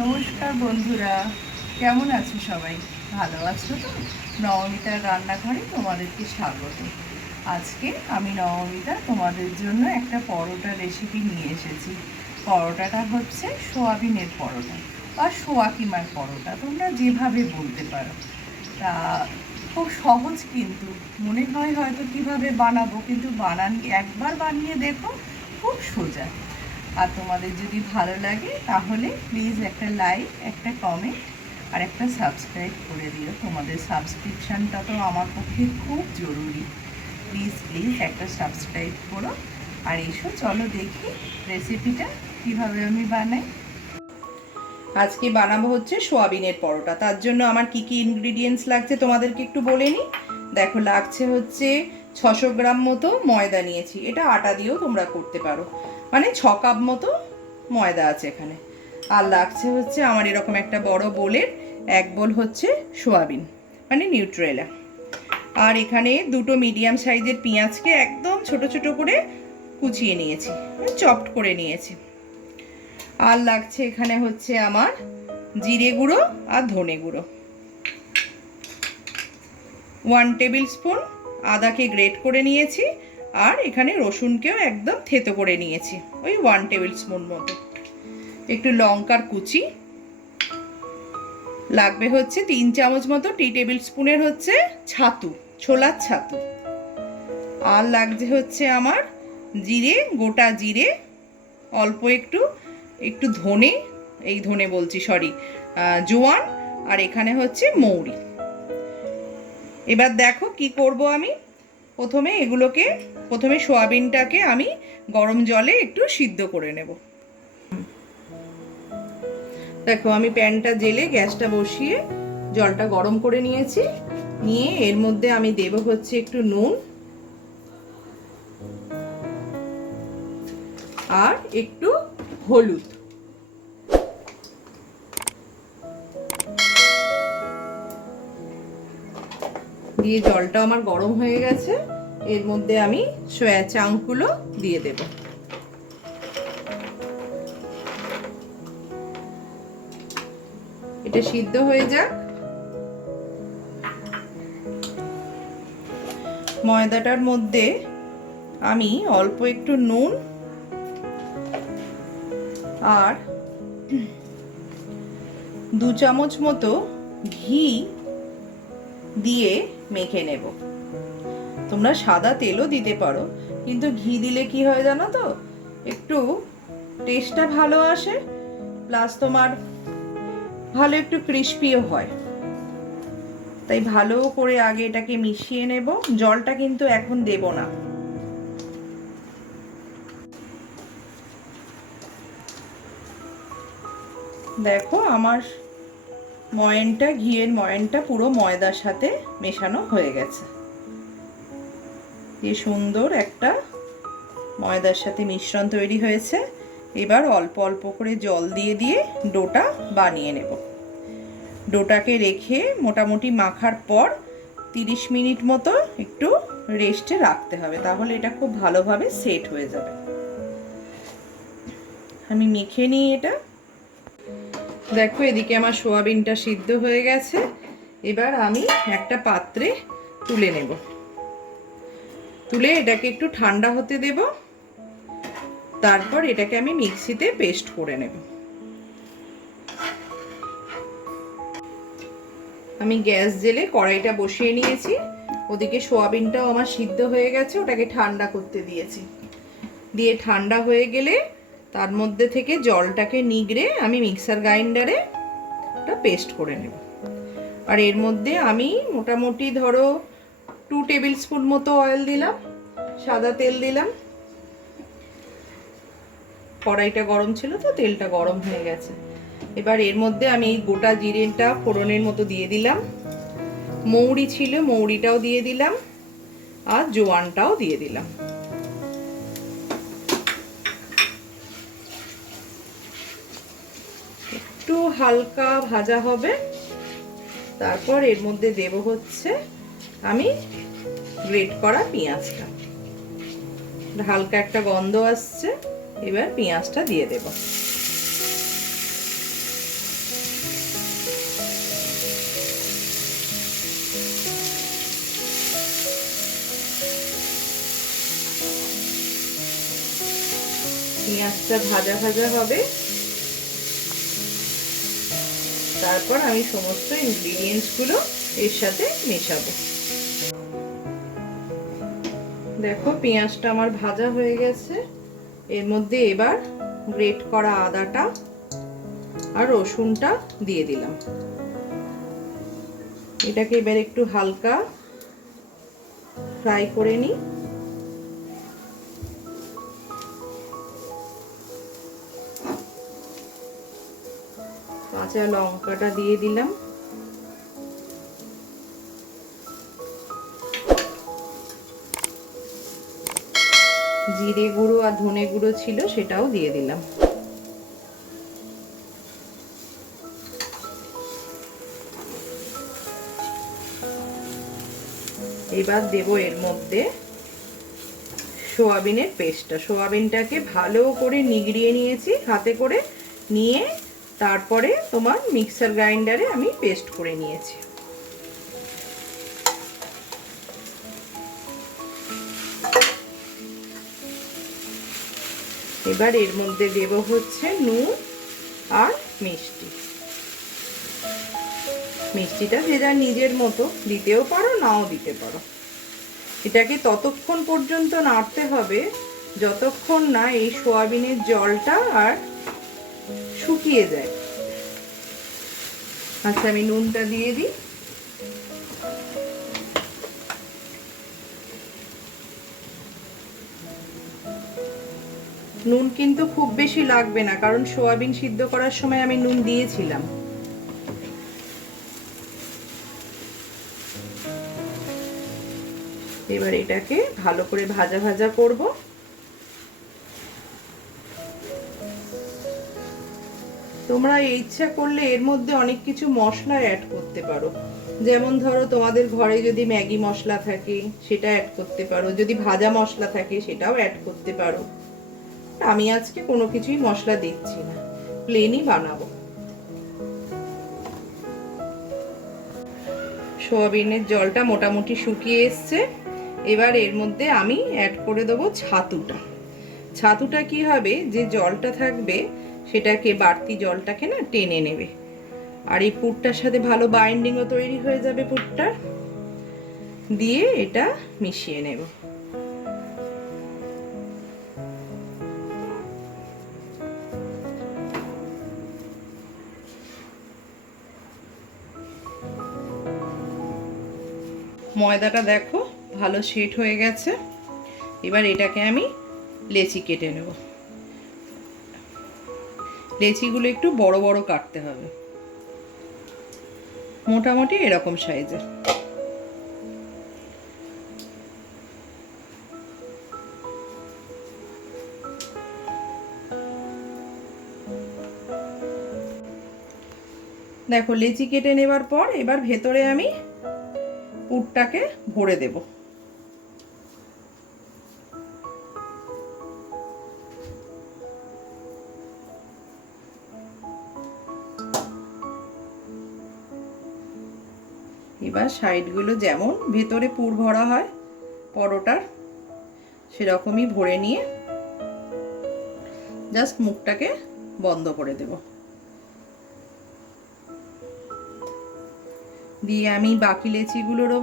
নমস্কার বন্ধুরা, কেমন আছো সবাই? ভালো আছো তো? নবমিতার রান্নাঘরে তোমাদেরকে স্বাগত। আজকে আমি নবমিতা তোমাদের জন্য একটা পরোটা রেসিপি নিয়ে এসেছি। পরোটাটা হচ্ছে সোয়াবিনের পরোটা বা সোয়া কিমার পরোটা, তোমরা যেভাবে বলতে পারো। তা খুব সহজ, কিন্তু মনে হয় হয়তো কিভাবে বানাবো, কিন্তু একবার বানিয়ে দেখো, খুব সোজা। আর তোমাদের যদি ভালো লাগে তাহলে প্লিজ একটা লাইক, একটা কমেন্ট আর একটা সাবস্ক্রাইব করে দিও। তোমাদের সাবস্ক্রিপশানটা তো আমার পক্ষে খুব জরুরি। প্লিজ প্লিজ একটা সাবস্ক্রাইব করো। আর এসো, চলো দেখি রেসিপিটা কিভাবে আমি বানাই। আজকে বানাবো হচ্ছে সোয়াবিনের পরোটা। তার জন্য আমার কি কি ইনগ্রিডিয়েন্টস লাগছে তোমাদেরকে একটু বলে নিই। দেখো, লাগছে হচ্ছে 600 গ্রাম মতো ময়দা নিয়েছি। এটা আটা দিয়েও তোমরা করতে পারো, মানে 6 কাপ মতো ময়দা আছে এখানে। আর লাগছে হচ্ছে আমার এরকম একটা বড় বোলের 1 বোল হচ্ছে সোয়াবিন, মানে নিউট্রেলা। আর এখানে দুটো মিডিয়াম সাইজের পেঁয়াজকে একদম ছোট ছোট করে কুচিয়ে নিয়েছি, চপড করে নিয়েছি। আর লাগছে এখানে হচ্ছে আমার জিরে গুঁড়ো আর ধনে গুঁড়ো। 1 টেবিল স্পুন আদাকে গ্রেট করে নিয়েছি। আর এখানে রসুনকেও একদম থেতো করে নিয়েছি, ওই 1 টেবিল স্পুন মতো। একটু লঙ্কার কুচি লাগবে হচ্ছে 3 চামচ মতো, টি টেবিল স্পুনের হচ্ছে ছাতু, ছোলার ছাতু। আর লাগছে হচ্ছে আমার জিরে, গোটা জিরে, অল্প একটু একটু ধনে, এই ধনে বলছি সরি, জোয়ান। আর এখানে হচ্ছে মৌরি। এবার দেখো কি করব আমি। প্রথমে সোয়াবিনটাকে আমি গরম জলে একটু সিদ্ধ করে নেব। দেখো, আমি প্যানটা জেলে গ্যাসটা বসিয়ে জলটা গরম করে নিয়েছি। নিয়ে এর মধ্যে আমি দেব হচ্ছে একটু নুন আর একটু হলুদ। দিয়ে জলটা আমার গরম হয়ে গেছে, এর মধ্যে আমি সয়া চাংগুলো দিয়ে দেব। এটা সিদ্ধ হয়ে যাক। ময়দাটার মধ্যে আমি অল্প একটু নুন আর 2 চামচ মতো ঘি দিয়ে মেখে নেব। তোমরা সাদা তেলও দিতে পারো, কিন্তু ঘি দিলে কি হয় জানো তো, একটু টেস্টটা ভালো আসে, প্লাস তোমার ভালো একটু ক্রিস্পিও হয়। তাই ভালো করে আগে এটাকে মিশিয়ে নেব। জলটা কিন্তু এখন দেব না। দেখো, আমার ময়ানটা, ঘিয়ের ময়ানটা পুরো ময়দার সাথে মেশানো হয়ে গেছে। কি সুন্দর একটা ময়দার সাথে মিশ্রণ তৈরি হয়েছে। এবার অল্প অল্প করে জল দিয়ে দিয়ে ডোটা বানিয়ে নেব। ডোটাকে রেখে মোটামুটি মাখার পর 30 মিনিট মতো একটু রেস্টে রাখতে হবে, তাহলে এটা খুব ভালোভাবে সেট হয়ে যাবে। আমি মেখে নিই এটা। দেখো, এদিকে আমার সোয়াবিনটা সিদ্ধ হয়ে গেছে। এবার আমি একটা পাত্রে তুলে নেব। তুলে এটাকে একটু ঠান্ডা হতে দেব। তারপর এটাকে আমি মিক্সিতে পেস্ট করে নেব। আমি গ্যাস জেলে কড়াইটা বসিয়ে নিয়েছি। ওদিকে সোয়াবিনটাও আমার সিদ্ধ হয়ে গেছে, ওটাকে ঠান্ডা করতে দিয়েছি। দিয়ে ঠান্ডা হয়ে গেলে তার মধ্যে থেকে জলটাকে নিগড়ে আমি মিক্সার গ্রাইন্ডারে ওটা পেস্ট করে নেব। আর এর মধ্যে আমি মোটামুটি ধরো 2 টেবিল স্পুন মতো অয়েল দিলাম, সাদা তেল দিলাম। কড়াইটা গরম ছিল তো, তেলটা গরম হয়ে গেছে। এবার এর মধ্যে আমি এই গোটা জিরেটা ফোড়নের মতো দিয়ে দিলাম। মৌরি ছিল, মৌরিটাও দিয়ে দিলাম। আর জোয়ানটাও দিয়ে দিলাম। একটু হালকা ভাজা হবে। তারপর এর মধ্যে দেব হচ্ছে আমি গ্রেট করা পেঁয়াজটা। হালকা একটা গন্ধ আসছে, এবার পেঁয়াজটা দিয়ে দেব। পেঁয়াজটা ভাজা ভাজা হবে, তারপর আমি সমস্ত ইনগ্রিডিয়েন্টসগুলো এর সাথে মেশাবো। দেখো পেঁয়াজটা আমার ভাজা হয়ে গেছে। এর মধ্যে এবার গ্রেট করা আদাটা আর রসুনটা দিয়ে দিলাম। এটাকে এবার একটু হালকা ফ্রাই করে নিই। কাঁচা লঙ্কাটা দিয়ে দিলাম। জিরে গুঁড়ো আর ধনে গুঁড়ো ছিল, সেটাও দিয়ে দিলাম। এবার দেব এর মধ্যে সোয়াবিনের পেস্টটা। সোয়াবিনটাকে ভালো করে নিগড়িয়ে নিয়েছি হাতে করে, নিয়ে তারপরে তোমার মিক্সার গ্রাইন্ডারে আমি পেস্ট করে নিয়েছি। এবার এর মধ্যে দেব হচ্ছে নুন আর মিষ্টি। মিষ্টিটা যে যার নিজের মতো দিতেও পারো, নাও দিতে পারো। এটাকে ততক্ষণ পর্যন্ত নাড়তে হবে যতক্ষণ না এই সোয়াবিনের জলটা আর শুকিয়ে যায়। আচ্ছা, আমি নুনটা দিয়ে দিই। নুন কিন্তু খুব বেশি লাগবে না, কারণ সোয়াবিন সিদ্ধ করার সময় আমি নুন দিয়েছিলাম। এবার এটাকে ভালো করে ভাজা ভাজা করব। তোমরা ইচ্ছা করলে এর মধ্যে অনেক কিছু মশলা অ্যাড করতে পারো। যেমন ধরো তোমাদের ঘরে যদি ম্যাগি মশলা থাকে সেটা অ্যাড করতে পারো, যদি ভাজা মশলা থাকে সেটাও অ্যাড করতে পারো। আমি আজকে কোনো কিছুই মশলা দিচ্ছি না, প্লেনই বানাবো। সোয়াবিনের জলটা মোটামুটি শুকিয়ে এসছে। এবার এর মধ্যে আমি অ্যাড করে দেবো ছাতুটা। ছাতুটা কি হবে, যে জলটা থাকবে সেটাকে, বাড়তি জলটাকে না টেনে নেবে, আর এই পুরটার সাথে ভালো বাইন্ডিংও তৈরি হয়ে যাবে পুরটার। দিয়ে এটা মিশিয়ে নেব। ময়দাটা দেখো ভালো সেট হয়ে গেছে। এবার এটাকে আমি লেচি কেটে নেব। লেচিগুলো একটু বড় বড় কাটতে হবে, মোটামুটি এরকম সাইজের। দেখো লেচি কেটে নেবার পর এবার ভেতরে আমি পুরটাকে ভরে দেব। এবার সাইডগুলো যেমন ভেতরে পুর ভরা হয় পরোটার, সেরকমই ভরে নিয়ে জাস্ট মুখটাকে বন্ধ করে দেব। দিয়ে আমি বাকি লেচিগুলোরও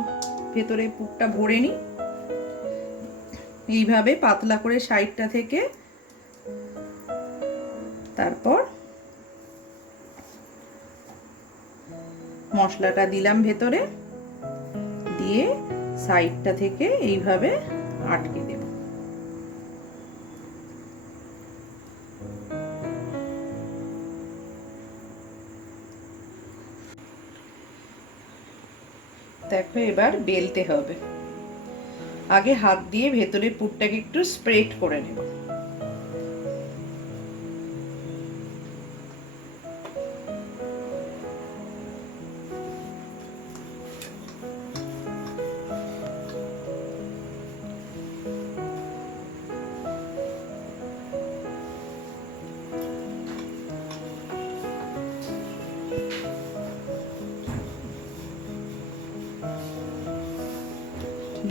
ভেতরে পুরটা ভরে নিই। এইভাবে পাতলা করে সাইডটা থেকে, তারপর মশলাটা দিলাম ভেতরে, দিয়ে সাইডটা থেকে এইভাবে আটকে দেব। দেখো এবার বেলতে হবে। আগে হাত দিয়ে ভেতরে পুরটাকে একটু স্প্রেড করে নেব।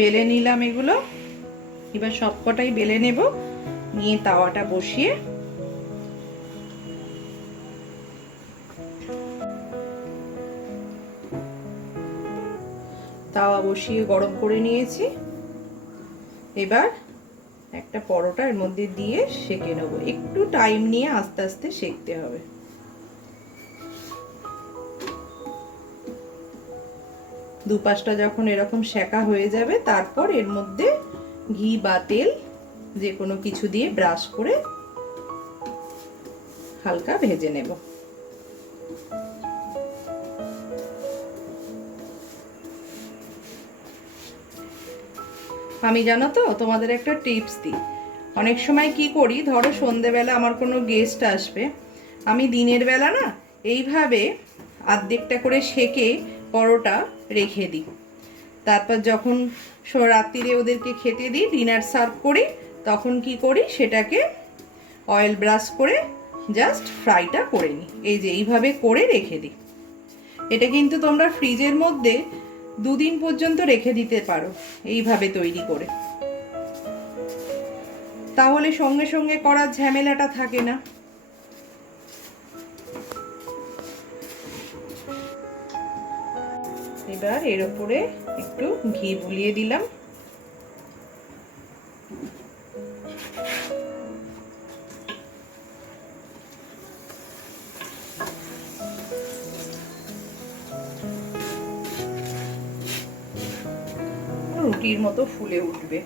বেলে নিলাম এগুলো। এবার সবকটাই বেলে নেব, নিয়ে তাওয়াটা বসিয়ে তাওয়া বসিয়ে গরম করে নিয়েছি। এবার একটা পরোটা এর মধ্যে দিয়ে সেঁকে নেবো। একটু টাইম নিয়ে আস্তে আস্তে সেঁকতে হবে। দুপাশটা যখন এরকম সেঁকা হয়ে যাবে, তারপর এর মধ্যে ঘি বা তেল যে কোনো কিছু দিয়ে ব্রাশ করে হালকা ভেজে নেব। আমি জানো তো তোমাদের একটা টিপস দিই। অনেক সময় কি করি, ধরো সন্ধেবেলা আমার কোনো গেস্ট আসবে, আমি দিনের বেলা না এইভাবে আর্ধেকটা করে সেঁকে পরোটা রেখে দিই। তারপর যখন রাত্রিরে ওদেরকে খেতে দিই, ডিনার সার্ভ করি, তখন কি করি, সেটাকে অয়েল ব্রাশ করে জাস্ট ফ্রাইটা করে নিই। এই যে এইভাবে করে রেখে দিই। এটা কিন্তু তোমরা ফ্রিজের মধ্যে 2 দিন পর্যন্ত রেখে দিতে পারো এইভাবে তৈরি করে, তাহলে সঙ্গে সঙ্গে করার ঝামেলাটা থাকে না। এবার এর উপরে একটু ঘি বুলিয়ে দিলাম। রুটির মতো ফুলে উঠবে।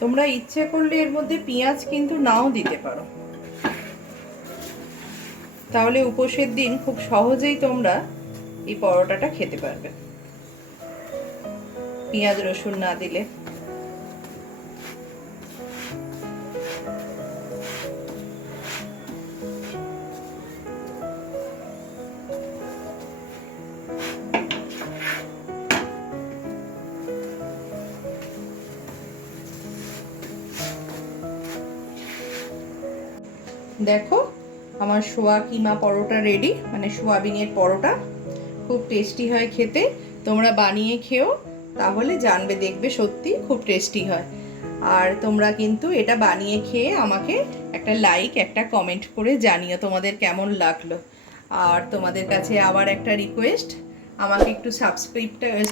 তোমরা ইচ্ছে করলে এর মধ্যে পেঁয়াজ কিন্তু নাও দিতে পারো, তাহলে উপোসের দিন খুব সহজেই তোমরা এই পরোটাটা খেতে পারবে পেঁয়াজ রসুন না দিলে। দেখো আমার সোয়া কিমা পরোটা রেডি, মানে সোয়াবিনের পরোটা। খুব টেস্টি হয় খেতে, তোমরা বানিয়ে খেও, তাহলে জানবে, দেখবে সত্যি খুব টেস্টি হয়। আর তোমরা কিন্তু এটা বানিয়ে খেয়ে আমাকে একটা লাইক, একটা কমেন্ট করে জানিও তোমাদের কেমন লাগলো। আর তোমাদের কাছে আবার একটা রিকোয়েস্ট, আমাকে একটু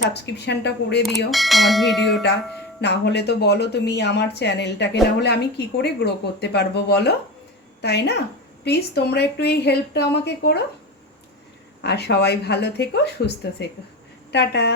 সাবস্ক্রিপশনটা করে দিও আমার ভিডিওটা। না হলে তো বলো তুমি আমার চ্যানেলটাকে, না হলে আমি কি করে গ্রো করতে পারবো বলো, তাই না? প্লিজ তোমরা একটু এই হেল্পটা আমাকে করো। আর সবাই ভালো থেকো, সুস্থ থেকো। টাটা।